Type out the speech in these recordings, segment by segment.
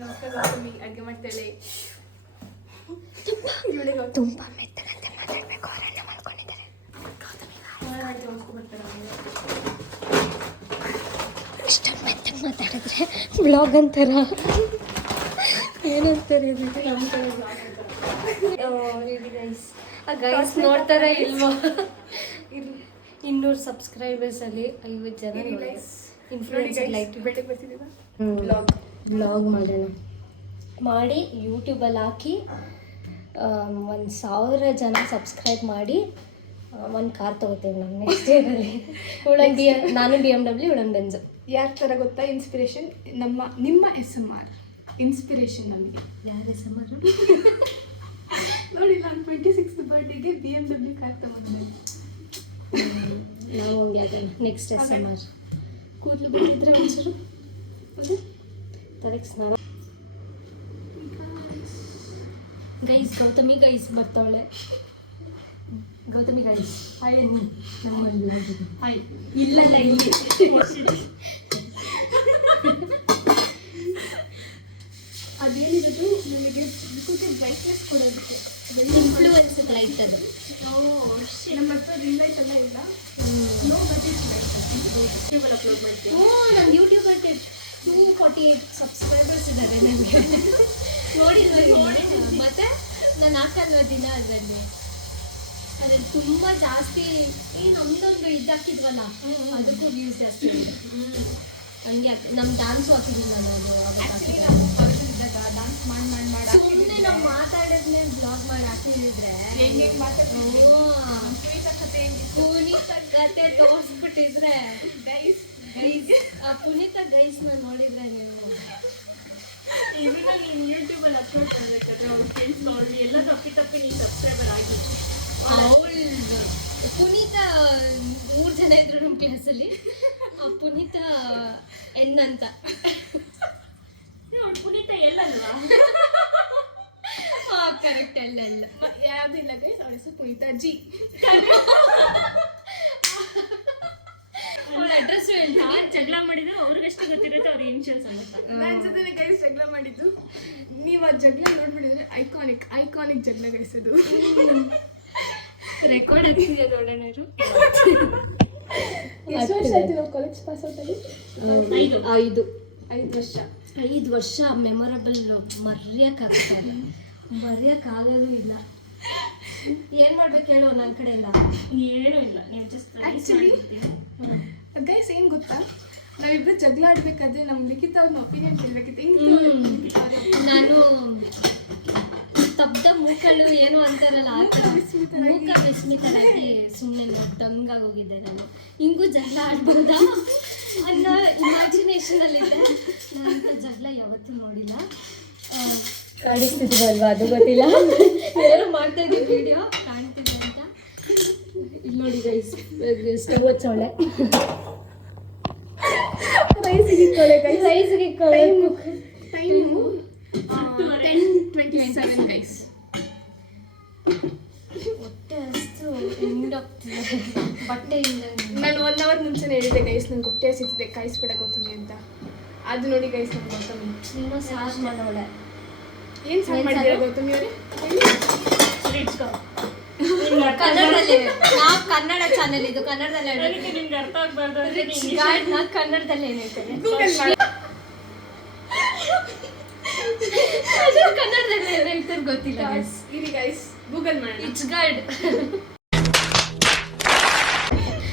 ನಮಸ್ಕಾರ ಗೌತಮಿ, ಅಡುಗೆ ಮಾಡ್ತಾಳೆ. ತುಂಬ ಮೆತ್ತಗಂತೆ ಮಾತಾಡಬೇಕು, ಅವರೆಲ್ಲ ಮಾಡ್ಕೊಂಡಿದ್ದಾರೆ. ಇಷ್ಟೊಂದು ಮೆತ್ತಗೆ ಮಾತಾಡಿದ್ರೆ ಬ್ಲಾಗ್ ಅಂತಾರ, ಏನಂತಾರೆ ಗೈಸ್ ನೋಡ್ತಾರೆ ಇಲ್ವಾ? 200 ಸಬ್ಸ್ಕ್ರೈಬರ್ಸಲ್ಲಿ 50 ಜನ ಇನ್ಫ್ಲೂಯೆನ್ಸರ್ ಲೈಟ್ ಬ್ಲಾಗ್ ಮಾಡೋಣ ಮಾಡಿ ಯೂಟ್ಯೂಬಲ್ಲಿ ಹಾಕಿ 1,000 ಜನ ಸಬ್ಸ್ಕ್ರೈಬ್ ಮಾಡಿ ಒಂದು ಕಾರ್ ತೊಗೋತೀವಿ ನಾವು ನೆಕ್ಸ್ಟ್ ಇಯರಲ್ಲಿ. ನಾನು BMW, ಇವಳೊಂದು ಬೆಂಜು. ಯಾರ ಥರ ಗೊತ್ತಾ ಇನ್ಸ್ಪಿರೇಷನ್? ನಿಮ್ಮ SMR ಇನ್ಸ್ಪಿರೇಷನ್ ನಮಗೆ. ಯಾರ SMR ನೋಡಿ, ನಾನು 26th ಬರ್ಡೇಗೆ BMW ಕಾರ್ ತಗೊಂಡೆ. ನಾವು ಹಂಗೆ ಆಗೋಣ ನೆಕ್ಸ್ಟ್ SMR. ಕೂದಲು ಬಿಟ್ಟಿದ್ರೆ ಒಂಚೂರು ತಲೆಗೆ ಸ್ನಾನ. ಗೈಸ್ ಗೌತಮಿ ಗೈಸ್ ಬರ್ತಾವಳೆ. ಗೌತಮಿ ಗೈಸ್ ಹಾಯ್ ಅನ್ನಿ. ನಮ್ಮಲ್ಲಿ ಹಾಯ್ ಇಲ್ಲಲ್ಲ ಇಲ್ಲಿ ಅದೇನಿರೋದು ನಮಗೆ ಬ್ರೈಟ್ನೆಸ್ ಕೊಡೋದಕ್ಕೆ ಇನ್ಫ್ಲೂಯೆನ್ಸ್ ಲೈಟ್ ಅದು. ನಮ್ಮ ಹತ್ರ ರಿಂಗ್ ಲೈಟ್ ಎಲ್ಲ ಇಲ್ಲ. ಅಪ್ಲೋಡ್ ಮಾಡ್ತೀವಿ. ನನ್ನ ಯೂಟ್ಯೂಬಲ್ಲಿ 248 ಸಬ್ಸ್ಕ್ರೈಬರ್ಸ್ ಇದ್ದಾರೆ ನನಗೆ. ನೋಡಿ ಮತ್ತೆ ನಾನು ಹಾಕಲ್ವ ದಿನ ಅದರಲ್ಲಿ ತುಂಬ ಜಾಸ್ತಿ. ನಮ್ದೊಂದು ಇದಾಕಿದ್ವಲ್ಲ, ಅದಕ್ಕೂ ವ್ಯೂಸ್ ಜಾಸ್ತಿ ಇದೆ. ಹಂಗೆ ನಮ್ಮ ಡ್ಯಾನ್ಸು ಹಾಕಿದ್ದಿಲ್ಲ ನಾನು ಡಾನ್ಸ್ ಮಾಡಿ ಸುಮ್ಮನೆ ನಾವು ಮಾತಾಡೋದನ್ನೇ ಬ್ಲಾಗ್ ಮಾಡಿ ಹಾಕಿದ್ರೆ ಪುನೀತ ಕತೆ ತೋರಿಸ್ಬಿಟ್ಟಿದ್ರೆ ಗೈಸ್ ಆ ಪುನೀತ ಗೈಸ್ನ ನೋಡಿದ್ರೆ ನೀವು ಇದನ್ನ ನೀನು ಯೂಟ್ಯೂಬಲ್ಲಿ ಅಪ್ಲೋಡ್ ಮಾಡಬೇಕಾದ್ರೆ ಅವ್ರ ಫ್ರೆಂಡ್ಸ್ ನೋಡಿ ಎಲ್ಲ ತಪ್ಪಿ ನೀನು ಸಬ್ಸ್ಕ್ರೈಬರ್ ಆಗಿ. ಅವಳು ಪುನೀತ 3 ಜನ ಇದ್ರು ನಮ್ಮ ಕ್ಲಾಸಲ್ಲಿ. ಆ ಪುನೀತ ಎನ್ ಅಂತ. ಪುನೀತ ಎಲ್ಲಲ್ವಾ? ಕರೆಕ್ಟ್ ಎಲ್ಲ ಯಾವುದು ಇಲ್ಲ ಗೈಸ್, ಅವಳ ಹೆಸರು ಪುನೀತ ಜಿ. ಅವಳ ಅಡ್ರೆಸ್ ಹೇಳ್ತೀನಿ. ಜಗಳ ಮಾಡಿದ್ರು ಅವ್ರಿಗಷ್ಟೇ ಗೊತ್ತಿರುತ್ತೆ, ಅವ್ರ ಇನ್ಶಿಯಲ್ಸ್ ಅಂತ. ನನ್ನ ಜೊತೆ ಗೈಸ್ ಜಗಳ ಮಾಡಿದ್ದು. ನೀವು ಆ ಜಗಳ ನೋಡ್ಬಿಟ್ಟಿದ್ರೆ ಐಕಾನಿಕ್ ಜಗಳ ಗೈಸ್ ಅದು. ರೆಕಾರ್ಡ್ ಆಗ್ತಿದೆ ನೋಡೋಣ. ಎಷ್ಟು ವರ್ಷ ಆಯ್ತು ನಾವು ಕಾಲೇಜ್ ಪಾಸ್ ಔಟ್ ಆಗಿ? 5 ವರ್ಷ ಮೆಮೊರಬಲ್. ಮರೆಯೋಕ್ಕಾಗೋದು ಇಲ್ಲ. ಏನು ಮಾಡ್ಬೇಕು ಹೇಳೋ ನನ್ನ ಕಡೆಯಿಂದ? ಏನೂ ಇಲ್ಲ, ನೀವು ಜಸ್ಟ್ ಆ್ಯಕ್ಚುಲಿ ಗೈಸ್ ಏನು ಗೊತ್ತಾ, ನಾವಿಬ್ಬರು ಜಗಳ ಆಡ್ಬೇಕಾದ್ರೆ ನಮ್ಮ ಲಿಖಿತ ಅವ್ರನ್ನ ಒಪಿನಿಯನ್ ಕೇಳಬೇಕಿತ್ತು. ನಾನು ತಬ್ದ ಮೂಕಳು ಏನು ಅಂತಾರಲ್ಲ ಆ ಥರ ಮೂಕ ವಿಸ್ಮಿತರಾಗಿ ಸುಮ್ಮನೆ ದಂಗಾಗೋಗಿದ್ದೆ. ನಾನು ಹಿಂಗೂ ಜಗಳ ಆಡ್ಬೋದಾ ಅನ್ನೋ ಇಮ್ಯಾಜಿನೇಷನಲ್ಲಿದ್ದೆ. ನಾನು ಜಗಳ ಯಾವತ್ತೂ ನೋಡಿಲ್ಲ. ಕಾಣಿಸ್ತಿದ್ವಲ್ವಾ ಅದು ಗೊತ್ತಿಲ್ಲ, ಏನೋ ಮಾಡ್ತಾ ಇದ್ದೀವಿ ವಿಡಿಯೋ ಕಾಣ್ತಿದೆ ಅಂತ. ಇಲ್ಲಿ ನೋಡಿ ಗೈಸ್, ಸ್ಟವ್ ಹಚ್ಚೋಳೆ, ರೈಸ್ಗೆ ಟೈಮು 10:27 ಗೈಸ್. ಹೊಟ್ಟೆ ಅಷ್ಟು ಹಿಂಡೋಗ್ತಿದೆ ಬಟ್ಟೆಯಿಂದ. ನಾನು 1 hour ಮುಂಚೆನೇ ಹೇಳಿದ್ದೆ ಗೈಸ್, ನಂಗೆ ಹೊಟ್ಟೆ ಹಸಿತಿದೆ, ಕಾಯಿಸ್ಬೇಡ ಗೌತಮಿ ಅಂತ. ಅದು ನೋಡಿ ಗೈಸ್, ನಂಗೆ ಗೌತಮಿ ನೀನು ಸಾರು ಮಾಡೋಳೆ. ಏನು ಸಾರು ಮಾಡಿದ್ದೀರಾ ಗೌತಮಿ ಅವರೇ? ಕನ್ನಡದಲ್ಲಿ ನಾವು ಕನ್ನಡ ಚಾನೆಲ್ ಇದು, ಕನ್ನಡದಲ್ಲಿ ನಿಮ್ಗೆ ಅರ್ಥ ಆಗ್ಬಾರ್ದು ರಿಚ್ ಗಾರ್ಡ್ನ ಕನ್ನಡದಲ್ಲಿ ಏನು ಹೇಳ್ತಾರೆ? ಗೂಗಲ್ ಮಾಡಿ. ಕನ್ನಡದಲ್ಲಿ ಏನು ಹೇಳ್ತಾರೆ ಗೊತ್ತಿಲ್ಲ ಗೈಸ್. ಇರಿ ಗೈಸ್, ಗೂಗಲ್ ಮಾಡಿ. ರಿಚ್ ಗಾರ್ಡ್,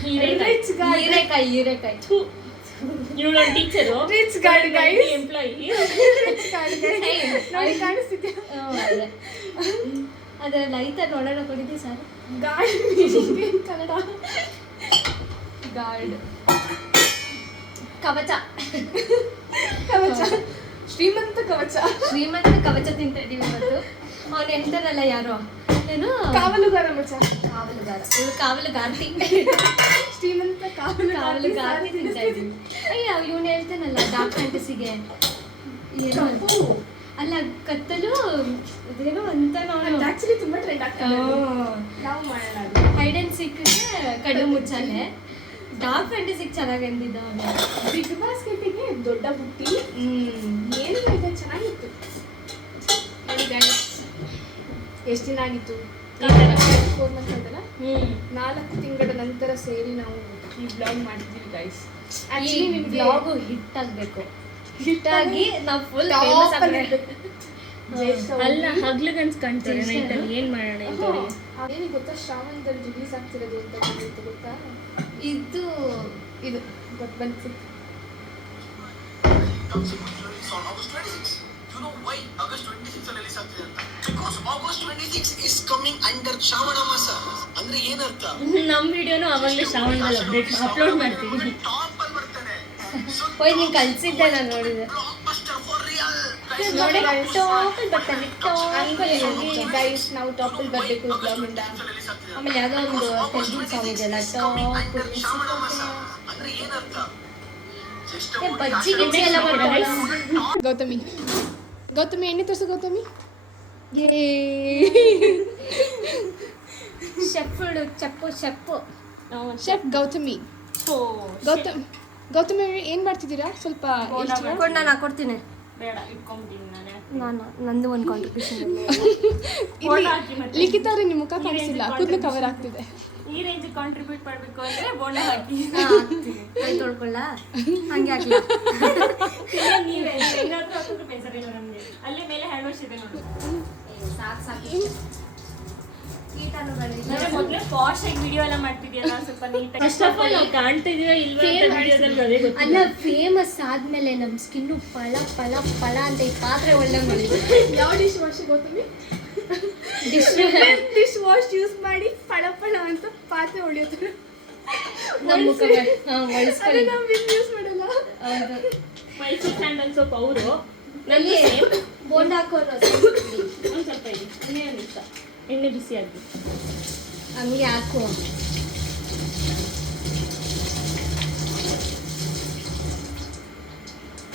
ಹೀರೆಕಾಯಿ. ಹೀರೆಕಾಯಿ. ಇವಳು teacher, ridge gourd guys, employee. Ridge gourd guys ನೋಡಿ ಕಾಣಿಸ್ತಿದೆ. ಅದರಲ್ಲಿ ಐತ ನೋಡೋಣ ಕೊಡಿದ್ವಿ ಸರ್. ಗಾರ್ಡ್ ಕನ್ನಡ ಗಾರ್ಡ್ ಕವಚ. ಶ್ರೀಮಂತ ಕವಚ. ಶ್ರೀಮಂತ ಕವಚ ತಿಂತಾ ಇದೀವಿ ಇವತ್ತು. ಅವನು ಹೇಳ್ತಾನಲ್ಲ ಯಾರೋ ಏನು ಕಾವಲುಗಾರ ಮಚ್ಚ. ಕಾವಲುಗಾರ, ಇವಳು ಕಾವಲುಗಾರ್ತಿ. ಶ್ರೀಮಂತ ಕಾವಲುಗಾರ್ತಿ ತಿಂತಾ ಇದೀವಿ. ಅಯ್ಯ ಇವನು ಹೇಳ್ತಾನಲ್ಲ ಡಾರ್ಕ್ ಫ್ಯಾಂಟಸಿಗೆ ಏನೋ ಅಲ್ಲ ಕತ್ತಲು ಅದೇನೋ ಅಂತ. ನಾವು ಆಕ್ಚುಲಿ ತುಂಬಾ ಟ್ರೆಂಡ್ ಆಗ್ತದೆ. ನಾವು ಮಾಡೋಣ ಹೈಡ್ ಅಂಡ್ ಸೀಕ್ಗೆ ಕಣ್ಣು ಮುಚ್ಚಾಲೆ. ಡಾರ್ಕ್ ಫ್ಯಾಂಟಸಿಗೆ ಚೆನ್ನಾಗಿ ಅಂದಿದ್ದ ಅವನು. ಬಿಗ್ ಬಾಸ್ಕೆಟಿಗೆ ದೊಡ್ಡ ಬುಟ್ಟಿ. ಏನು ಚೆನ್ನಾಗಿತ್ತು. ಎಷ್ಟು ದಿನ ಆಗಿತ್ತು? ಈ ಥರ 4 ಮಂತ್ಸ್ ಅಂತಲ್ಲ, ಹ್ಞೂ 4 ತಿಂಗಳ ನಂತರ ಸೇರಿ ನಾವು ಈ ಬ್ಲಾಗ್ ಮಾಡಿದ್ದೀವಿ ಗೈಸ್. ಈ ಬ್ಲಾಗು ಹಿಟ್ ಆಗಬೇಕು, ಹಿಟ್ಟಾಗಿ ನಾವು ಫುಲ್ ಫೇಮಸ್ ಆಗಬೇಕು. ಅಲ್ಲ ಹಗ್ಲಗನ್ಸ್ ಕಾಣ್ತಾರೆ ನೈಟಲ್ಲಿ ಏನು ಮಾಡೋಣ ಅಂತ ಅವ್ರಿಗೆ. ಅದೇನು ಗೊತ್ತಾ, ಶ್ರಾವಣದಲ್ಲಿ ರಿಲೀಸ್ ಆಗ್ತಿರೋದು ಅಂತ ಗೊತ್ತು ಗೊತ್ತಾ? ಇದು ಇದು ಬಂತು. on August 26. You know why August 26 release ಆಗ್ತಿದೆ ಅಂತ? Because August 26 is coming under Shravana ಮಾಸ. ಅಂದ್ರೆ ಏನರ್ಥ? ನಮ್ಮ ವಿಡಿಯೋನು ಅವಾಗಲೇ ಶ್ರಾವಣದಲ್ಲಿ ಅಪ್ಲೋಡ್ ಮಾಡ್ತೀವಿ. ಟಾಪ್ ಅಲ್ಲಿ ಬರ್ತಾನೆ. ಹೋಯ್ ನೀನು ಕಳ್ಸಿದ್ದೆ, ನಾನು ನೋಡಿದೆ. Blockbuster for real. ನೋಡಿ ಟಾಪಲ್ಲಿ ಬರ್ತಾನೆ, ಟಾಪಲ್ಲಿ. ಗೈಸ್ ನಾವು ಟಾಪಲ್ಲಿ ಬರಬೇಕು ಬ್ಲಾಗ್ ಇಂದ. release ಆಗ್ತಿದೆ. ಆಮೇಲೆ ಯಾವುದೋ ಒಂದು ತೆಲುಗು ಸಾಂಗ್ ಇದೆಯಲ್ಲ, ಟಾಪ್. ಶ್ರಾವಣ ಮಾಸ. ಅಂದ್ರೆ ಏನರ್ಥ? Just ಬಜ್ಜಿ ಗಿಜ್ಜಿ ಎಲ್ಲ ಬರ್ತಾವಲ್ಲ. ಗೌತಮಿ, ಗೌತಮಿ ಎಣ್ಣೆ ತೋರಿಸು ಗೌತಮಿ. Chef chef Gautami. ಗೌತಮಿ ಏನು ಮಾಡ್ತಿದ್ದೀರಾ? ಸ್ವಲ್ಪ ಕೊಡು, ನಾನು ಹಾಕೊಡ್ತೀನಿ. ಬೇಡ ಇಟ್ಕೊಂಡ್ಬಿಟ್ಟಿನಿ ನಾನೇ. ನಂದು ಒಂದು ಕಾಂಟ್ರಿಬ್ಯೂಷನ್. ಲಿಖಿತ ಅವ್ರಿಗೆ ನಿಮ್ಮ ಮುಖ ಕಾಣಿಸಿಲ್ಲ, ಕೂದಲು ಕವರ್ ಆಗ್ತಿದೆ. ಈ ರೇಂಜ್ ಕಾಂಟ್ರಿಬ್ಯೂಟ್ ಮಾಡಬೇಕು ಅಂದರೆ ಬೋಂಡ ಹಾಕಿ. ಕೈ ತೊಳ್ಕೊಳ್ಳ, ಹಂಗೆ ಹಾಕ್ಲ. ನೀವೇ ಹೆಂಗಾದ್ರೂ ಹಾಕಿದ್ರೆ ಬೇಸರಿಲ್ಲ ನಮಗೆ. ಅಲ್ಲಿ ಮೇಲೆ ಹ್ಯಾಂಡ್ ವಾಶ್ ಇದೆ ನೋಡಿ. ಸಾಕು ಅಂದ್ರೆ ಮೊದಲೇ ಪಾಶ್ ಆಗಿ ವಿಡಿಯೋ ಎಲ್ಲ ಮಾಡ್ತಿದ್ಯಲ್ಲ, ಸ್ವಲ್ಪ ನೀಟಾಗಿ. ಫಸ್ಟ್ ಆಫ್ ಆಲ್ ನಾವು ಕಾಣ್ತಾ ಇದೀವ ಇಲ್ವಾ ಅಂತ ವಿಡಿಯೋದಲ್ಲಿ ಅದೇ ಗೊತ್ತಿಲ್ಲ. ಅಲ್ಲ, ಫೇಮಸ್ ಆದ್ಮೇಲೆ ನಮ್ಮ ಸ್ಕಿನ್ನು ಪಳ ಪಳ ಪಳ ಅಂತ ಈ ಪಾತ್ರೆ ಒಳ್ಳೆ ಮಾಡಿದ್ರು. ಯಾವ dish wash Gautami? Dish wash use ಮಾಡಿ ಫಳ ಫಳ ಅಂತ ಪಾತ್ರೆ ಹೊಳಿಯೋದು. ನಮ್ಮ ಮುಖ ಒಳಿಸ್ಕೊಳ್ಳಿ. ನಾವು ಯೂಸ್ ಮಾಡಲ್ಲ. ಹೌದು. ಮೈಸೂರು ಸ್ಯಾಂಡಲ್ ಸೋಪ್ ಅವರು ಅಲ್ಲಿ ಬೋಂಡ ಹಾಕೋರು ಒಂದು ಸ್ವಲ್ಪ ಇದೆ. ಇನ್ನೇ ಒಂದು ನಿಮಿಷ ಎಣ್ಣೆ ಬಿಸಿ ಆಗಿ ಹಂಗೆ ಹಾಕು.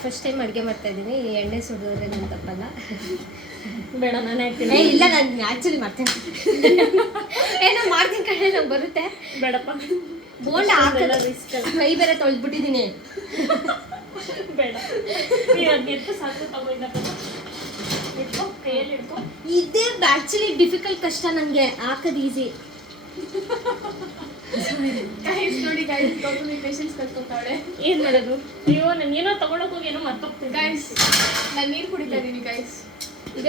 ಫಸ್ಟ್ ಟೈಮ್ ಅಡುಗೆ ಮಾಡ್ತಾ ಇದ್ದೀನಿ, ಎಣ್ಣೆ ಸುಡೋದ್ರೆ ನನ್ನ ತಪ್ಪಲ್ಲ. ಬೇಡ ನಾನೇ ಹಾಕ್ತೀನಿ. ಇಲ್ಲ, ನಾನು ಆ್ಯಕ್ಚುಲಿ ಮಾಡ್ತೀನಿ. ಏನೋ ಮಾಡ್ತೀನಿ ಕಡೆ, ನಂಗೆ ಬರುತ್ತೆ. ಬೇಡಪ್ಪ, ಬೋಂಡ ಹಾಕೋದು ರಿಸ್ಕ್. ಕೈ ಬೇರೆ ತೊಳೆದ್ಬಿಟ್ಟಿದ್ದೀನಿ. ಬೇಡ, ನೀವು ಅದು ಎತ್ತು ಸಾಕು ತಗೋಯ್ದಪ್ಪ. ಇಟ್ಕೊ, ಕೈಯಲ್ಲಿ ಇಟ್ಕೊ. ಇದೇ ಆ್ಯಕ್ಚುಲಿ ಡಿಫಿಕಲ್ಟ್ ಕಷ್ಟ, ನನಗೆ ಹಾಕೋದು ಈಸಿ. ಗೈಸ್ ನೋಡಿ ಗೈಸ್, ಗೌತಮಿ ಪೇಷನ್ಸ್ ಕಲ್ತ್ಕೊತಾಳೆ. ಏನು ಮಾಡೋದು? ಅಯ್ಯೋ ನಾನು ಏನೋ ತಗೊಳಕ್ ಹೋಗಿ ಏನೋ ಮರ್ತೋಗ್ತೀನಿ. ಗೈಸ್ ನಾನು ನೀರು ಕುಡಿತಾ ಇದ್ದೀನಿ ಗೈಸ್. ಈಗ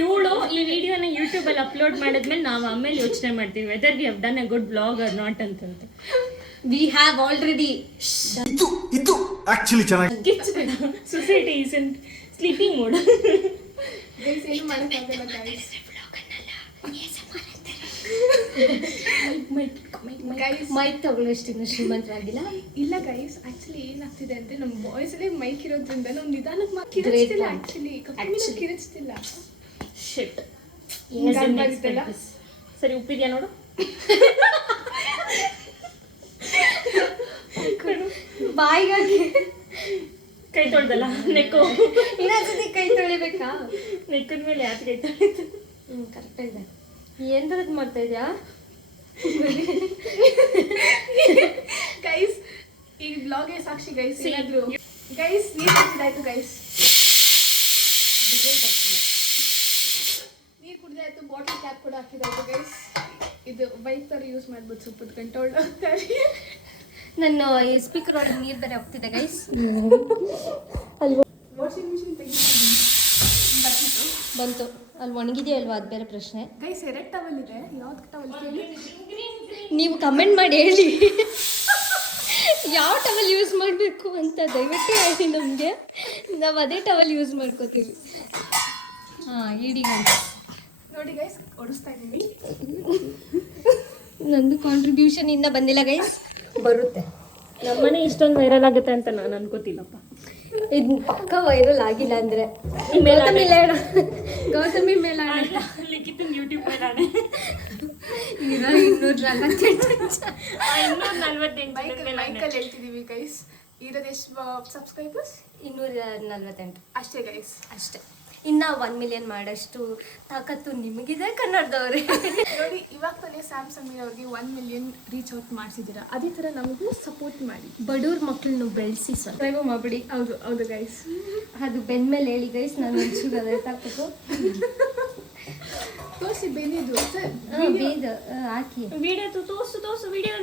ಇವಳು ಈ ವಿಡಿಯೋನ ಯೂಟ್ಯೂಬಲ್ಲಿ ಅಪ್ಲೋಡ್ ಮಾಡಿದ್ಮೇಲೆ ನಾವು ಆಮೇಲೆ ಯೋಚನೆ ಮಾಡ್ತೀವಿ whether we have done a good blog or not ಅಂತಂತ. ವಿ ಹ್ಯಾವ್ ಆಲ್ರೆಡಿ ಇದು ಆಕ್ಚುಲಿ ಚೆನ್ನಾಗಿ society is in sleeping mode. Guys ಏನು ಮಾಡೋಕ್ಕಾಗಲ್ಲ ಗೈಸ್. ಮೈಕ್ ತಗೊಳ್ಳೋಷ್ಟು ಇನ್ನು ಶ್ರೀಮಂತರಾಗಿಲ್ಲ. ಇಲ್ಲ ಗೈಸ್, ಆಕ್ಚುಲಿ ಏನಾಗ್ತಿದೆ ಅಂದ್ರೆ ನಮ್ಮ ವಾಯ್ಸ್ ಅಲ್ಲೇ ಮೈಕ್ ಇರೋದ್ರಿಂದ ನಾವು ನಿಧಾನಕ್ಕೆ ಕಿರಿಸ್ತಿಲ್ಲ. ಆಕ್ಚುಲಿ ಕಿರಿಸ್ತಿಲ್ಲ. ಶಿಟ್. ಹಿಂಗಾಗ್ಬಾರ್ದಿತ್ತಲ್ಲ. ಸರಿ ಉಪ್ಪಿದ್ಯಾ ನೋಡು. ಬಾಯಿಗಾಗಿ ಕೈ ತೊಳ್ದಲ್ಲ ನೆಕ್ಕು. ಇನ್ನೊಂದ್ಸತಿ ಕೈ ತೊಳಿಬೇಕಾ? ನೆಕ್ಕದ ಮೇಲೆ ಯಾಕೆ ಕೈ ತೊಳಿತು? ಕರೆಕ್ಟ್ ಇದೆ. ಎಂಥದ್ದು ಮಾಡ್ತಾ ಇದೆಯಾ ಗೈಸ್? ಈ ಬ್ಲಾಗ್ಗೆ ಸಾಕ್ಷಿ ಗೈಸ್. ಏನಾದ್ರು ಗೈಸ್ ನೀರು ಕುಡಿದಾಯ್ತು ಗೈಸ್, ನೀರು ಕುಡಿದಾಯ್ತು. ಬಾಟಲ್ ಕ್ಯಾಪ್ ಕೂಡ ಹಾಕಿದಾಯ್ತು ಗೈಸ್. ಇದು ಬೈಕ್ ಥರ ಯೂಸ್ ಮಾಡ್ಬೋದು, ಸ್ವಲ್ಪ ಕಂಟ್ರೋಲ್ ನನ್ನ ಈ ಸ್ಪೀಕರ್ ಒಳಗೆ ನೀರು ಬೇರೆ ಹೋಗ್ತಿದೆ ಗೈಸ್. ವಾಷಿಂಗ್ ಮಿಷಿನ್ ಬಂತು. ಅಲ್ಲಿ ಒಣಗಿದೆಯೋ ಅಲ್ವಾ ಅದು ಬೇರೆ ಪ್ರಶ್ನೆ. ಗೈಸ್ 2 ಟವಲ್ ಇದೆ, ಯಾವ್ದು ಟವಲ್ ಕೇಳಿ. ನೀವು ಕಮೆಂಟ್ ಮಾಡಿ ಹೇಳಿ ಯಾವ ಟವಲ್ ಯೂಸ್ ಮಾಡಬೇಕು ಅಂತ ದಯವಿಟ್ಟು ಹೇಳಿ ನಮಗೆ. ನಾವು ಅದೇ ಟವಲ್ ಯೂಸ್ ಮಾಡ್ಕೋತೀವಿ. ಹಾಂ, ಇಡೀ ನೋಡಿ ಗೈಸ್, ಓಡಿಸ್ತಾ ಇದ್ದೀವಿ. ನಂದು ಕಾಂಟ್ರಿಬ್ಯೂಷನ್ ಇನ್ನೂ ಬಂದಿಲ್ಲ ಗೈಸ್, ಬರುತ್ತೆ. ನಮ್ಮನೆ ಇಷ್ಟೊಂದು ವೈರಲ್ ಆಗುತ್ತೆ ಅಂತ ನಾನು ಅನ್ಕೋತಿಲ್ಲಪ್ಪ. ಇದು ಪಕ್ಕ ವೈರಲ್ ಆಗಿಲ್ಲ ಅಂದರೆ ಗೌತಮಿ ಮೇಲೆ ಲಿಖಿತನ್ ಯೂಟ್ಯೂಬ್ ಮೇಲೆ ಇರೋ 248 ಮೈಕಲ್ಲಿ ಹೇಳ್ತಿದ್ದೀವಿ ಗೈಸ್. ಇರೋದು ಎಷ್ಟು ಸಬ್ಸ್ಕ್ರೈಬರ್ಸ್? 248 ಅಷ್ಟೇ ಗೈಸ್, ಅಷ್ಟೇ. ಇನ್ನು 1 ಮಿಲಿಯನ್ ಮಾಡೋಷ್ಟು ತಾಕತ್ತು ನಿಮಗಿದೆ ಕನ್ನಡದವ್ರೆ. ನೋಡಿ, ಇವಾಗ ತಾನೇ ಸ್ಯಾಮ್ಸಂಗ್ ಅವ್ರಿಗೆ 1 ಮಿಲಿಯನ್ ರೀಚ್ ಔಟ್ ಮಾಡಿಸಿದ್ದೀರಾ. ಅದೇ ಥರ ನಮಗೂ ಸಪೋರ್ಟ್ ಮಾಡಿ, ಬಡವ್ರ ಮಕ್ಕಳನ್ನು ಬೆಳೆಸಿ ಸಬ್ಸ್ಕ್ರೈಬ್ ಮಾಡಿಬಿಡಿ. ಹೌದು ಹೌದು ಗೈಸ್. ಅದು ಬೆಂದ ಮೇಲೆ ಹೇಳಿ ಗೈಸ್, ನಾನು ಒಂಚೂರು ಅದೇ ತಾಕತ್ತು. ತೋರಿಸಿ ಬೆಂದಿದ್ದು ಸರ್. ಬೇದು ಹಾಕಿ ವಿಡಿಯೋ ತೋರ್ಸು ವಿಡಿಯೋ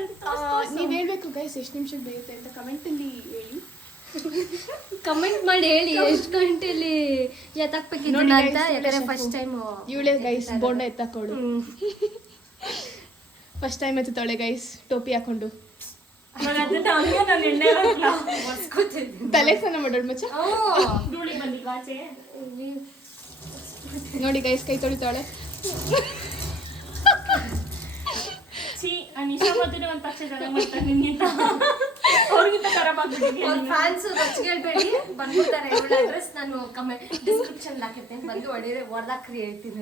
ನೀವು ಹೇಳ್ಬೇಕು ಗೈಸ್ ಎಷ್ಟು ನಿಮಿಷಕ್ಕೆ ಬೇಯುತ್ತೆ ಅಂತ ಕಮೆಂಟಲ್ಲಿ ಹೇಳಿ. ಕಮೆಂಟ್ ಮಾಡಿ ಹೇಳಿ ಎಷ್ಟು ಗಂಟೆಲಿ ಎತ್ತಾಕ್ಬೇಕಿದ್ದು ಅಂತ. ಯಾಕಂದ್ರೆ ಫಸ್ಟ್ ಟೈಮ್ ಇವಳೇ ಗೈಸ್ ಬೋಂಡ ಎತ್ತಾಕೋಳು. ಫಸ್ಟ್ ಟೈಮ್ ಎತ್ತಾಳೆ ಗೈಸ್ ಟೋಪಿ ಹಾಕೊಂಡು. ತಲೆ ಸ್ನಾನ ಮಾಡೋಳು ಮಚ್ಚ. ನೋಡಿ ಗೈಸ್ ಕೈ ತೊಳಿತಾಳೆ. ಫ್ಯಾನ್ಸ್ ರೊಚ್ಚಿಗೆಳ್ಬೇಡಿ ಬಂದ್ಬಿಡ್ತಾರೆ. ಇವಳ ಅಡ್ರೆಸ್ ನಾನು ಡಿಸ್ಕ್ರಿಪ್ಷನ್ ಹಾಕಿರ್ತೇನೆ, ಬಂದು ಹೊಡೆದಾಕ್ರಿ ಹೇಳ್ತೀನಿ.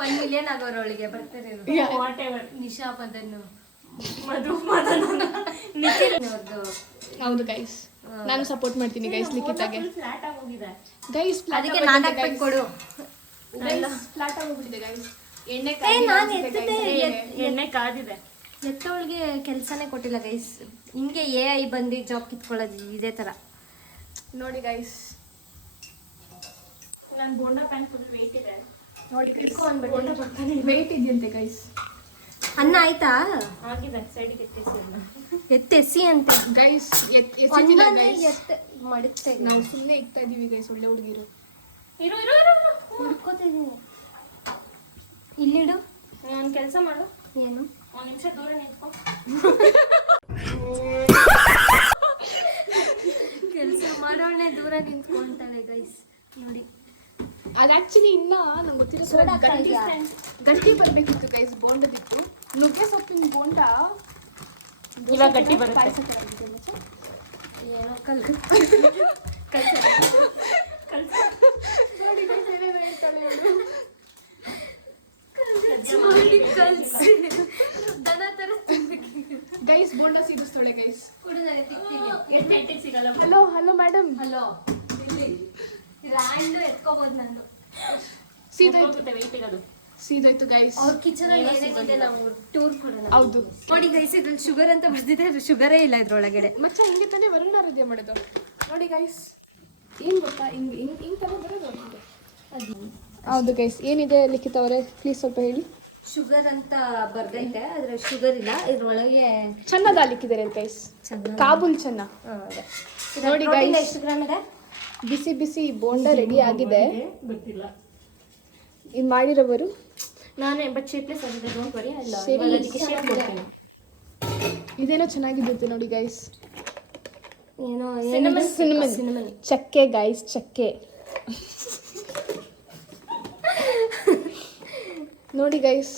1 ಮಿಲಿಯನ್ ಆಗೋರು ಅವಳಿಗೆ ಬರ್ತಾರೆ. ನಿಶಾ ಮದನ್ ಹೌದು ಗೈಸ್ ನಾನು ಸಪೋರ್ಟ್ ಮಾಡ್ತೀನಿ ಗೈಸ್ ಲಿಖಿತಾಗೆ. ಗೈಸ್ ಅದಕ್ಕೆ ನಾನು ಹಾಕ್ಬೇಕು ಕೊಡು. ಫ್ಲಾಟ್ ಆಗೋಗ್ಬಿಟ್ಟಿದೆ ಗೈಸ್. ಎಣ್ಣೆ ಕಾದಿದೆ. ಎತ್ತವಳಿಗೆ ಕೆಲಸನೇ ಕೊಟ್ಟಿಲ್ಲ ಗೈಸ್. ಹಿಂಗೆ AI ಬಂದು ಜಾಬ್ ಕಿತ್ಕೊಳ್ಳೋದು ಇದೇ ತರ ನೋಡಿ ಗೈಸ್. ನನ್ನ ಬೋಂಡ ಪ್ಯಾನ್ ಫುಲ್ ವೇಟ್ ಇದೆ. ನೋಡಿ ವೆಯ್ಟ್ ಇದೆಯಂತೆ ಗೈಸ್. ಅನ್ನ ಆಯ್ತಾ? ಆಗಿದೆ, ಸೈಡ್ಗೆ ಎತ್ತಿಸಿದ್ನ. ಎತ್ತೆಸಿ ಅಂತ ಗೈಸ್ ಮಡುತ್ತೆ. ನಾವು ಸುಮ್ಮನೆ ಇಕ್ತಾ ಇದೀವಿ ಗೈಸ್. ಒಳ್ಳೆ ಹುಡುಗಿರು. ಇರು ಹುಡ್ಕೋತಿದ್ದೀನಿ. ಇಲ್ಲಿಡು. ಒಂದು ಕೆಲಸ ಮಾಡು, ಏನು 1 ನಿಮಿಷ ದೂರ ನಿಂತ್ಕೊ. ಕೆಲಸ ಮಾಡೋಣೆ ದೂರ ನಿಂತ್ಕೊಂತಾಳೆ ಗೈಸ್. ನೋಡಿ ಅದು ಆಕ್ಚುಲಿ ಇನ್ನ ನಂಗೆ ಗೊತ್ತಿರೋ ಗಟ್ಟಿ ಬರ್ಬೇಕಿತ್ತು ಗೈಸ್. ಬೋಂಡದಿತ್ತು ನುಗ್ಗೆ ಸೊಪ್ಪಿನ ಬೋಂಡ ಇವಾಗ ಗಟ್ಟಿ ಬರುತ್ತೆ. ಪಾಯಸ ತಗೊಂಡಿದ್ದೆ ಮಚ್ಚ. ಏನೋ ಗೈಸ್ ಬೋಂಡ ಸಿಗಿಸ್ತಾಳೆ ಗೈಸ್. ಸಿಗಲ್ಲ. Hello madam. ಹಲೋ ಲ್ಯಾಂಡ್ ಎತ್ಕೋಬಹುದು ನಾನು. ಸೀದೋಯ್ತು ಗೈಸ್. ಅವ್ರ ಕಿಚನ್ ಅಲ್ಲಿ ಏನೇನಿದೆ ನಾವು ಟೂರ್ ಕೊಡೋಣ. ಹೌದು ನೋಡಿ ಗೈಸ್, ಇದ್ರಲ್ಲಿ ಶುಗರ್ ಅಂತ ಬರ್ದಿದೆ, ಶುಗರೇ ಇಲ್ಲ ಇದ್ರೊಳಗಡೆ. ಮಚ್ಚ ಹಿಂಗೆ ತಾನೇ ವರುಣಾರಾಧ್ಯ ಮಾಡೋದು. ನೋಡಿ ಗೈಸ್ ಏನು ಗೊತ್ತಾ, ಹಿಂಗೆ ತಾನೇ ಬರೋದು ನಿಮಗೆ. ಹೌದು ಗೈಸ್. ಏನಿದೆ ಲಿಖಿತ ಅವರೇ ಪ್ಲೀಸ್ ಸ್ವಲ್ಪ ಹೇಳಿ. ಶುಗರ್ ಅಂತ ಬರ್ದೈತೆ, ಆದ್ರೆ ಶುಗರ್ ಇಲ್ಲ ಇದ್ರೊಳಗೆ. ಚೆನ್ನದ ಹಾಲಿಕ್ಕಿದ್ದಾರೆ ಗೈಸ್. ಕಾಬೂಲ್ ಚೆನ್ನ. ನೋಡಿ ಗೈಸ್ ಎಷ್ಟು ಗ್ರಾಮ್ ಇದೆ? ಬಿಸಿ ಬಿಸಿ ಬೋಂಡ ರೆಡಿ ಆಗಿದೆ. ಗೊತ್ತಿಲ್ಲ, ಇದು ಮಾಡಿರೋವರು ನಾನೇ. ಬಟ್ ಶೇಪ್ಲೆಸ್ ಆಗಿದೆ, ಡೋಂಟ್ ವರಿ. ಅಲ್ಲ, ಅದಕ್ಕೆ ಶೇಪ್ ಕೊಡ್ತೀನಿ. ಇದೇನೋ ಚೆನ್ನಾಗಿರುತ್ತೆ ನೋಡಿ ಗೈಸ್. ಏನೋ ಸಿನಮನ್ ಚಕ್ಕೆ ಗೈಸ್, ಚಕ್ಕೆ. ನೋಡಿ ಗೈಸ್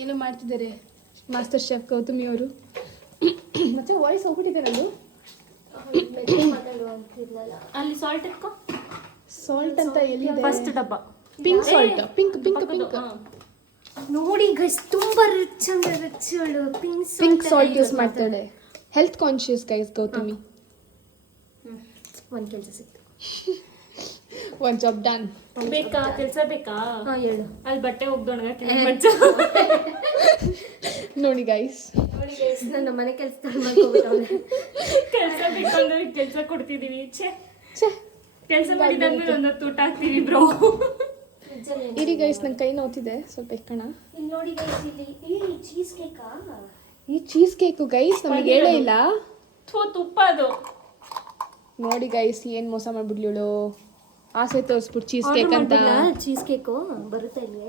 ಏನೋ ಮಾಡ್ತಿದ್ದಾರೆ ಮಾಸ್ಟರ್ ಶೆಫ್ ಗೌತಮಿ ಅವರು. ಮತ್ತೆ ವಾಯ್ಸ್ ಹೋಗ್ಬಿಟ್ಟಿದೆ ನಂದು. ಅಲ್ಲಿ ಸಾಲ್ಟ್ ಎತ್ಕೊ. ಸಾಲ್ಟ್ ಅಂತ ಎಲ್ಲಿದೆ? ಫಸ್ಟ್ ಡಬ್ಬ pink salt. Pink pink pink. ನೋಡಿ ಗೈಸ್, ತುಂಬಾ ರಿಚ್ ಅಂದ್ರೆ ರಿಚ್ ಅವಳು. ಪಿಂಕ್ ಸಾಲ್ಟ್ ಯೂಸ್ ಮಾಡ್ತಾಳೆ. Health conscious guys Gautami. ಒಂದು ಕೆಲಸ ಸಿಕ್ತು, ಒಂದು ಜಾಬ್ ಡನ್. ಬೇಕಾ ಕೆಲಸ ಬೇಕಾ? ಹೇಳು. ಅಲ್ಲಿ ಬಟ್ಟೆ ಒಗ್ದೊಣಗಕ್ಕೆ ನೋಡಿ ಗೈಸ್. ನೋಡಿ ಗೈಸ್, ನನ್ನ ಮನೆ ಕೆಲಸ ಮಾಡ್ಕೋಬಿಟ್ಟವಳೆ. ಕೆಲಸ ಬೇಕಂದ್ರೆ ಕೆಲಸ ಕೊಡ್ತಿದೀವಿ. ಕೆಲಸ ಮಾಡಿದಾದ್ಮೇಲೆ ಒಂದೊತ್ತು ಊಟ ಹಾಕ್ತೀವಿ ಬ್ರೋ. ಇರಿ ಗೈಸ್, ನನ್ನ ಕೈ ನೋವ್ತಿದೆ ಸ್ವಲ್ಪ. ಇಕ್ಕಣ. ಇಲ್ಲಿ ನೋಡಿ ಗೈಸ್, ಇಲ್ಲಿ ಚೀಸ್ ಕೇಕಾ? ಈ ಚೀಸ್ ಕೇಕು ಗೈಸ್ ನಮಗೆ ಹೇಳೇ ಇಲ್ಲ. ತುಪ್ಪ ಅದು. ನೋಡಿ ಗೈಸ್ ಏನು ಮೋಸ ಮಾಡ್ಬಿಡ್ಲಿವಳು. ಆಸೆ ತೋರಿಸ್ಬಿಟ್ಟು ಚೀಸ್ ಕೇಕ್ ಅಂತ. ಚೀಸ್ ಕೇಕು ಬರುತ್ತೆ ಇಲ್ಲಿ?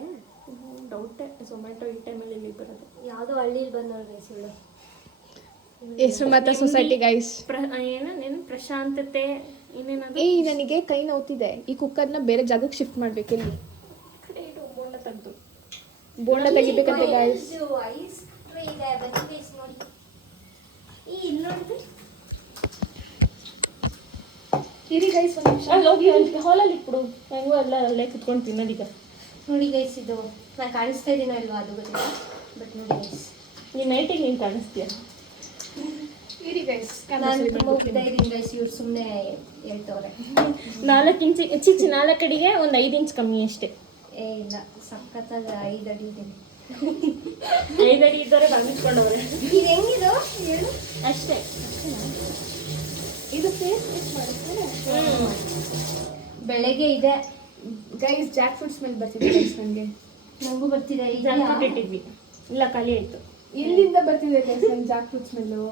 ಡೌಟೇ. ಝೊಮ್ಯಾಟೊ ಈ ಟೈಮಲ್ಲಿ ಇಲ್ಲಿ ಬರೋದು. ಯಾವುದೋ ಹಳ್ಳಿಲಿ ಬಂದವಳು ಗೈಸ್ ಇವಳು. ಹೆಸರು ಮಾತಾ ಸೊಸೈಟಿ ಗೈಸ್. ಏನೇನು ಪ್ರಶಾಂತತೆ ಇನ್ನೇನಾದ್ರು. ಏಯ್ ನನಗೆ ಕೈ ನೋವ್ತಿದೆ. ಈ ಕುಕ್ಕರ್ನ ಬೇರೆ ಜಾಗಕ್ಕೆ ಶಿಫ್ಟ್ ಮಾಡ್ಬೇಕು. ಇಲ್ಲಿ ಬೋಂಡ ತೆಗೆದು ಬೋಂಡ ತೆಗಿಬೇಕಂತೆ ಗೈಸ್. ಐಸ್ ಟ್ರೇ ಇದೆ, ಬನ್ನಿ ಗೈಸ್ ನೋಡಿ. ಇಲ್ಲಿ ನೋಡಿದ್ರೆ ಇರಿ ಗೈಸ್ ಒಂದು ನಿಮಿಷ. ಅಲ್ಲಿ ಹೋಗಿ ಅಲ್ಲಿ ಹಾಲಲ್ಲಿ ಇಟ್ಬಿಡು. ಹೆಂಗೂ ಎಲ್ಲ ಅಲ್ಲೇ ಕುತ್ಕೊಂಡು ತಿನ್ನೋದೀಗ. ನೋಡಿ ಗೈಸ್, ಇದು ನಾನು ಕಾಣಿಸ್ತಾ ಇದ್ದೀನೋ ಇಲ್ವಾ ಅದು ಗೊತ್ತಿಲ್ಲ, ಬಟ್ ನೋಡಿ ಗೈಸ್. ಈ ನೈಟಿಗೆ ನೀನು ಕಾಣಿಸ್ತೀಯ. ಇರಿ ಗೈಸ್, ನಾನು ತುಂಬ ಉದ್ದ ಇದ್ದೀನಿ ಗೈಸ್, ಇವ್ರು ಸುಮ್ಮನೆ ಹೇಳ್ತವ್ರೆ. 4 ಇಂಚ್ ಚಿಚ್ಚಿ 4 ಅಡಿಗೆ ಒಂದು 5 ಇಂಚ್ ಕಮ್ಮಿ ಅಷ್ಟೇ. ಇಲ್ಲ, ಸಖತ್ತಾಗಿ 5 ಅಡಿ ಇದ್ದೀನಿ. 5 ಅಡಿ ಇದ್ದವರೆ ಬಾಗಿಸ್ಕೊಂಡವ್ರೆ. ಇದು ಹೆಂಗಿದು ಹೇಳು? ಅಷ್ಟೇ. ಇದು ಫೇಸ್ ವಾಶ್ ಮಾಡುತ್ತಾರೆ. ಬೆಳಗ್ಗೆ ಇದೆ ಗೈಸ್. ಜಾಕ್ ಫ್ರೂಟ್ ಸ್ಮೆಲ್ ಬರ್ತಿದೆ ಗೈಸ್ ನನಗೆ. ನಂಗೂ ಬರ್ತಿದೆ ಈಗ ಜಾಕ್ ಫ್ರೂಟ್ ಇಟ್ಟಿದ್ವಿ. ಇಲ್ಲ ಖಾಲಿ ಆಯಿತು. ಎಲ್ಲಿಂದ ಬರ್ತಿದೆ ಗೈಸ್ ನನ್ನ ಜಾಕ್ ಫ್ರೂಟ್ ಸ್ಮೆಲ್ಲು?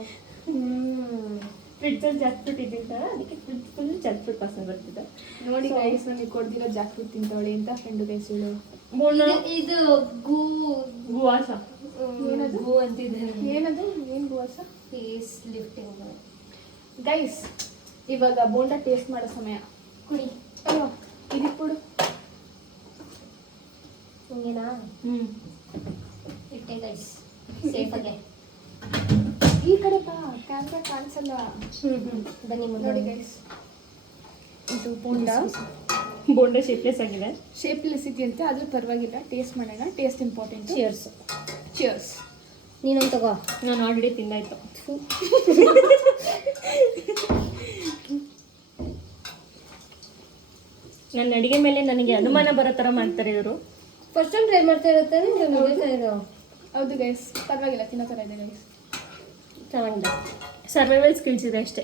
ಫ್ರಿಡ್ಜಲ್ಲಿ ಜಾಕ್ ಫ್ರೂಟ್ ಇದ್ದಿರ್ತಾರೆ, ಅದಕ್ಕೆ ಫ್ರಿಡ್ಜ್ ಫುಲ್ ಜಾಕ್ ಫ್ರೂಟ್ ವಾಸನೆ ಬರ್ತಿದೆ. ನೋಡಿ ಗೈಸ್ ನನಗೆ ಕೊಡ್ದಿರೋ ಜಾಕ್ ಫ್ರೂಟ್ ತಿಂತವಳೆ ಅಂತ ಫ್ರೆಂಡು ಗೈಸ್ ಇವಳು. ಇದು ಗೂ ಗುವಾಸ. ಏನದು? ಗೂ ಅಂತಿದೆ. ಏನದು? ಏನು ಗುವಾಸ? Face lifting. ಗೈಸ್ ಇವಾಗ ಬೋಂಡ ಟೇಸ್ಟ್ ಮಾಡೋ ಸಮಯ. ಕುಡಿ. ಅಯ್ಯೋ ಇದಕ್ಕೆ ಕೊಡು. ಹಿಂಗೇನಾ? ಇಟ್ಟೆ ಗೈಸ್ ಸೇಫಾಗೆ. ಈ ಕಡೆ ಬಾ, ಕ್ಯಾಮ್ರಾ ಕಾಣಿಸಲ್ಲ. ಬನ್ನಿ ಮುಂದೆ. ನೋಡಿ ಗೈಸ್ ಇದು ಬೋಂಡ ಶೇಪ್ಲೆಸ್ ಆಗಿದೆ. ಶೇಪ್ಲೆಸ್ ಇದೆಯಂತೆ, ಆದರೂ ಪರವಾಗಿಲ್ಲ. ಟೇಸ್ಟ್ ಮಾಡೋಣ. Taste important. ಚಿಯರ್ಸ್. ಚಿಯರ್ಸ್. ನೀನೊಂದು ತಗೋ. ನಾನು ಆಲ್ರೆಡಿ ತಿಂದಾಯ್ತು. ನನ್ನ ಅಡಿಗೆ ಮೇಲೆ ನನಗೆ ಅನುಮಾನ ಬರೋ ಥರ ಮಾಡ್ತಾರೆ ಇವರು. ಫಸ್ಟ್ ಟೈಮ್ ಟ್ರೈ ಮಾಡ್ತಾ ಇರುತ್ತೆ ಇದು. ಹೌದು ಗೈಸ್, ಪರವಾಗಿಲ್ಲ, ತಿನ್ನೋ ಥರ ಇದೆ ಗೈಸ್. ಚೆನ್ನಾಗಿದೆ. ಸರ್ವೈವಲ್ ಸ್ಕಿಲ್ಸ್ ಇದೆ ಅಷ್ಟೇ.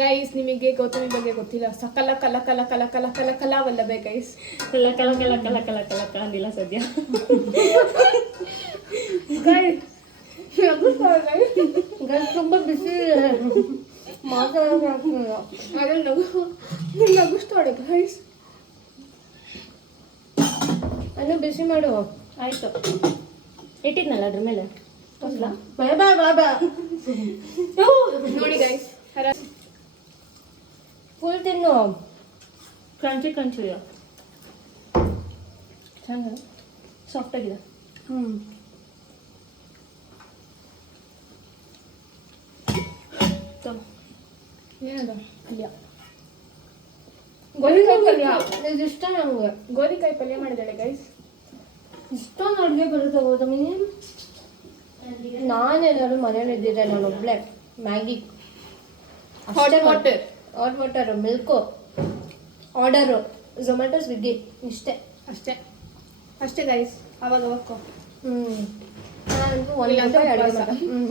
ಗೈಸ್ ನಿಮಗೆ ಗೌತಮಿ ಬಗ್ಗೆ ಗೊತ್ತಿಲ್ಲ. ಸಕಲ ಕಲ ಕಲ ಕಲ ಕಲ ಕಲ ಕಲಾವಲ್ಲಭೆ ಗೈಸ್. ಕಲ ಕಲ ಕಲ ಕಲ ಕಲ ಕಲ ಕಲ ಅಂದಿಲ್ಲ ಸದ್ಯ. ಗೈಸ್ ತುಂಬ ಬಿಸಿ ಮಾತಾಡೋದು. ಅದ್ರಲ್ಲಿ ನಗುಸ್ತಾಳೆ ಗೈಸ್. ಅನ್ನು ಬಿಸಿ ಮಾಡು. ಆಯಿತು, ಇಟ್ಟಿದ್ನಲ್ಲ ಅದ್ರ ಮೇಲೆ ಬಾಯ್ ಬಾಯ್ ಬಾಯ್ ಬಾಯ್. ನೋಡಿ ಗೈಸ್ ಫುಲ್ ತಿನ್ನು. ಕ್ರಂಚಿ ಕ್ರಂಚಿ ಚೆನ್ನಾಗಿದೆ, ಸಾಫ್ಟ್ ಆಗಿದೆ. ಏನದು? ಪಲ್ಯ. ಗೋಧಿಕಾಯಿ ಪಲ್ಯ ಇದು ಇಷ್ಟ ನಮಗೆ. ಗೋಧಿಕಾಯಿ ಪಲ್ಯ ಮಾಡಿದ್ದಾಳೆ ಗೈಸ್. ಇಷ್ಟೊಂದು ಅಡುಗೆ ಬರುತ್ತೆ ಗೌತಮಿ. ನಾನೇನಾದ್ರು ಮನೇಲಿ ಇದ್ದಿದ್ದೆ ನಾನು ಒಬ್ಳೆ Maggi, hot water, hot water, milk order, Zomato, Swiggy, ಇಷ್ಟೇ. ಅಷ್ಟೇ ಅಷ್ಟೇ ಗೈಸ್. ಅವಾಗ ಅವಕ್ಕೋ ನಾನಂತೂ ಒಂದು ಇಲ್ಲ ಗಂಟೆ ಅಡುಗೆ ಉಪವಾಸ.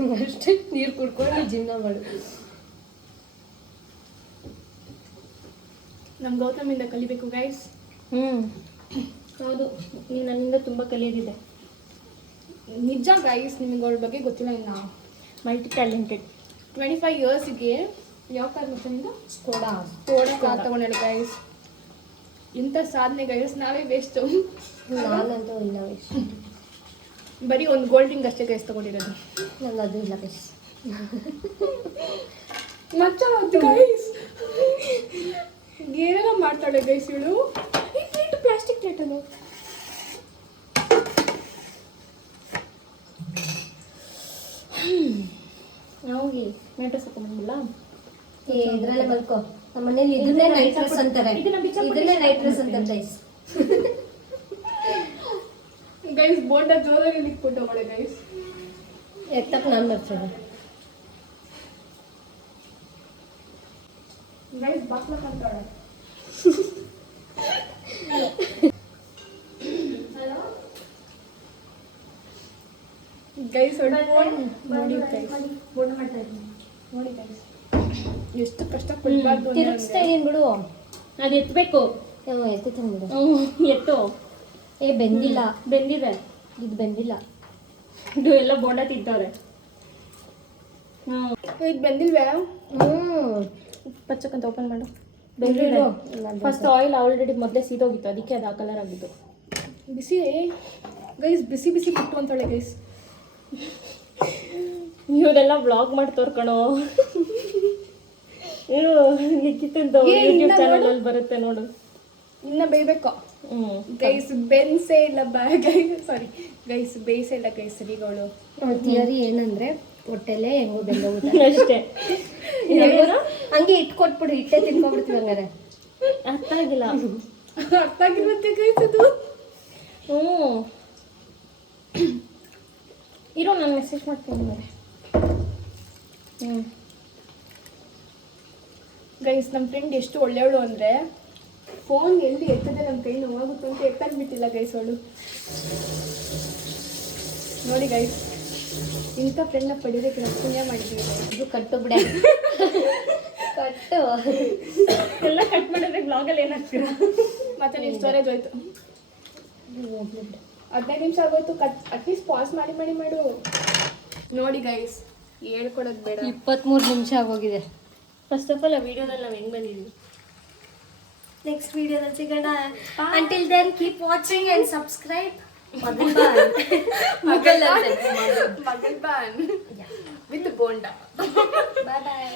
ಮಾಡ ಅಷ್ಟೇ. ನೀರು ಕುಡ್ಕೊಂಡು ಜೀವನ ಮಾಡು. ನಮ್ಮ ಗೌತಮಿಂದ ಕಲಿಬೇಕು ಗೈಸ್. ಹೌದು, ನೀನು ನನ್ನಿಂದ ತುಂಬ ಕಲಿಯೋದಿದೆ. ನಿಜ ಗೈಸ್, ನಿಮಗೆ ಅವಳ ಬಗ್ಗೆ ಗೊತ್ತಿಲ್ಲ ಇನ್ನು. Multi talented. 25 ಇಯರ್ಸಿಗೆ ಯಾವ ಕಾರ್ ಮತ್ತೊಂದು ಸ್ಕೋಡಾ ಕಾರ್ ತಗೊಂಡಾಳೆ ಗೈಸ್. ಇಂಥ ಸಾಧನೆ ಗೈಸ್ ನಾವೇ ವೇಸ್ಟು. ನಾನಂತೂ ಇಲ್ಲ ವೇಸ್ಟ್. ಬರೀ ಒಂದು ಗೋಲ್ಡ್ ರಿಂಗ್ ಅಷ್ಟೇ ಗೈಸ್ ತಗೊಂಡಿರೋದು. ನಂಗೆ ಅದು ಇಲ್ಲ ಬೇಸ್. ಮಚ್ಚ ಗೈಸ್ ಏನೆಲ್ಲ ಮಾಡ್ತಾಳೆ ಗೈಸ್ ಇವಳು. ಈ ಪ್ಲೇಟ್ ಪ್ಲಾಸ್ಟಿಕ್ ಪ್ಲೇಟ್ ಅಲ್ಲ. ಹೋಗಿ ಮ್ಯಾಟ್ರಸ್ ಹಾಕೊಂಡ್ಬಿಡಲ್ಲ. ಇದ್ರಲ್ಲೇ ಮಲ್ಕೋ. ನಮ್ಮ ಮನೇಲಿ ಇದನ್ನೇ ನೈಟ್ ಡ್ರೆಸ್ ಅಂತಾರೆ. ಇದನ್ನೇ ನೈಟ್ ಡ್ರೆಸ್ ಅಂತಾರೆ ಗೈಸ್. ಗೈಸ್ ಬೋಂಡ ಜೋರಾಗಿ ನಿಂತ್ಬಿಟ್ಟು ಅವಳೆ ಗೈಸ್. ಎತ್ತಕ್ಕೆ ನಾನು ಬರ್ತೀನಿ. ಗೈಸ್ ಬಾಕ್ಲ ಕಂತಾಳೆ. ಗೈಸ್ ನೋಡಿ ಗೈಸ್, ಬೋಂಡ ಮಾಡ್ತಾ ಇದ್ದೀನಿ ನೋಡಿ ಗೈಸ್. ಎಷ್ಟು ಕಷ್ಟಪಡಬಾರ್ದು ತಿರುಗಿಸ್ತಾ ಇದೀನಿ ಬಿಡು. ಅದು ಎತ್ತಬೇಕು. ಎತ್ತೀನಿ ಬಿಡು. ಎತ್ತು. ಬೆಂದಿಲ್ಲ. ಬೆಂದಿದೆ. ಇದು ಬೆಂದಿಲ್ಲ. ಇದು ಎಲ್ಲ ಬೋಂಡ ತಿಂತವ್ರೆ. ಇದು ಬೆಂದಿಲ್ವೇ? ಪಚ್ಚಕ್ಕಂತ ಓಪನ್ ಮಾಡು. ಬೆಂದಿದೆ. ಫಸ್ಟ್ ಆಯಿಲ್ ಆಲ್ರೆಡಿ ಮೊದಲೇ ಸೀದೋಗಿತ್ತು, ಅದಕ್ಕೆ ಅದು ಆ ಕಲರ್ ಆಗಿತ್ತು. ಬಿಸಿ ಗೈಸ್, ಬಿಸಿ ಬಿಸಿ ಬಿಟ್ಟು ಅಂತಾಳೆ ಗೈಸ್. ಇವರೆಲ್ಲ ವ್ಲಾಗ್ ಮಾಡಿ ತೋರ್ಕಣೋ. ಇವು ಲಿಖಿತದ್ದು ಯೂಟ್ಯೂಬ್ ಚಾನಲಲ್ಲಿ ಬರುತ್ತೆ ನೋಡು. ಇನ್ನ ಬೇಯ್ಬೇಕು ಗೈಸ್. ಬೆನ್ಸೇ ಇಲ್ಲ ಗೈಸ್, ಸಾರಿ ಗೈಸ್, ಬೇಯಿಸೇ ಇಲ್ಲ ಗೈಸ್ ಸರಿಗಳು. ಥಿಯರಿ ಏನಂದ್ರೆ ಹೊಟ್ಟೆಲೆ ಹೆಂಗೋ ಬೆಂದೋಗುತ್ತೆ ಅಷ್ಟೇ. ಹಂಗೆ ಇಟ್ಕೊಟ್ಬಿಡ್ರಿ, ಇಟ್ಟೆ ತಿನ್ಕೊಂಡ್ಬಿಡ್ತೀವಿ ಹಂಗಾರೆ. ಅರ್ಥ ಆಗಿಲ್ಲ. ಅರ್ಥ ಆಗಿರುತ್ತೆ ಗೈಸ್ ಅದು. ಇರೋ ನಾನು ಮೆಸೇಜ್ ಮಾಡ್ತೀನಿ ಮೇಲೆ. ಗೈಸ್ ನಮ್ಮ ಫ್ರೆಂಡ್ ಎಷ್ಟು ಒಳ್ಳೆಯವಳು ಅಂದರೆ ಫೋನ್ ಎಲ್ಲಿ ಎತ್ತದೆ ನಮ್ಮ ಕೈ ನೋವಾಗುತ್ತೆ ಅಂತ ಎತ್ತಾಗ್ಬಿಟ್ಟಿಲ್ಲ ಗೈಸ್ ಅವಳು. ನೋಡಿ ಗೈಸ್, ಇಂಥ ಫ್ರೆಂಡ್ನ ಪಡಿಯೋದಕ್ಕೆ ನಾವು ಪುಣ್ಯ ಮಾಡಿದ್ದೀವಿ. ಇದು ಕಟ್ಟು ಬಿಡೆ, ಕಟ್ಟು. ಎಲ್ಲ ಕಟ್ ಮಾಡಿದ್ರೆ ಬ್ಲಾಗಲ್ಲಿ ಏನಾಗ್ತೀರಾ? ಮತ್ತೆ ನೀವು ಸ್ಟೋರೇಜ್ ಹೋಯ್ತು. 15 ನಿಮಿಷ ಆಗೋಯ್ತು. ಅಟ್ಲೀಸ್ಟ್ ಪಾಸ್ ಮಾಡಿ ಮಾಡು. ನೋಡಿ ಗೈಸ್, ಹೇಳ್ಕೊಡೋದು ಬೇಡ. 23 ನಿಮಿಷ ಆಗೋಗಿದೆ. ಫಸ್ಟ್ ಆಫ್ ಆಲ್ ಆ ವಿಡಿಯೋದಲ್ಲಿ ನಾವು ಹೆಂಗೆ ಬಂದಿದ್ವಿ. ನೆಕ್ಸ್ಟ್ ವಿಡಿಯೋದಲ್ಲಿ ಸಿಗೋಣ. Until then keep watching and subscribe. ಮಗಲ್ ಬಾನ್ ವಿತ್ ಬೋಂಡಾ. ಬಾಯ್ ಬಾಯ್.